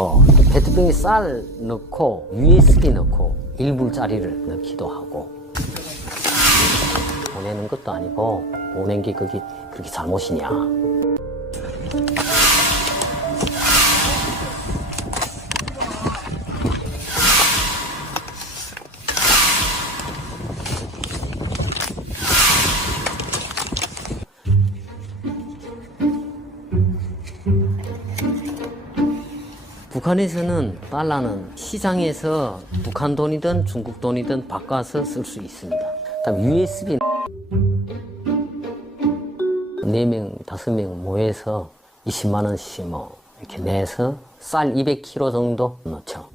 어, 페트병에 쌀 넣고 USB 넣고 1불짜리를 넣기도 하고. 보내는 것도 아니고 보낸 게 그게 그렇게 잘못이냐 북한에서는 달러는 시장에서 북한 돈이든 중국 돈이든 바꿔서 쓸 수 있습니다. 그다음 USB 4명, 5명 모여서 20만 원씩 뭐 이렇게 내서 쌀 200kg 정도 넣죠.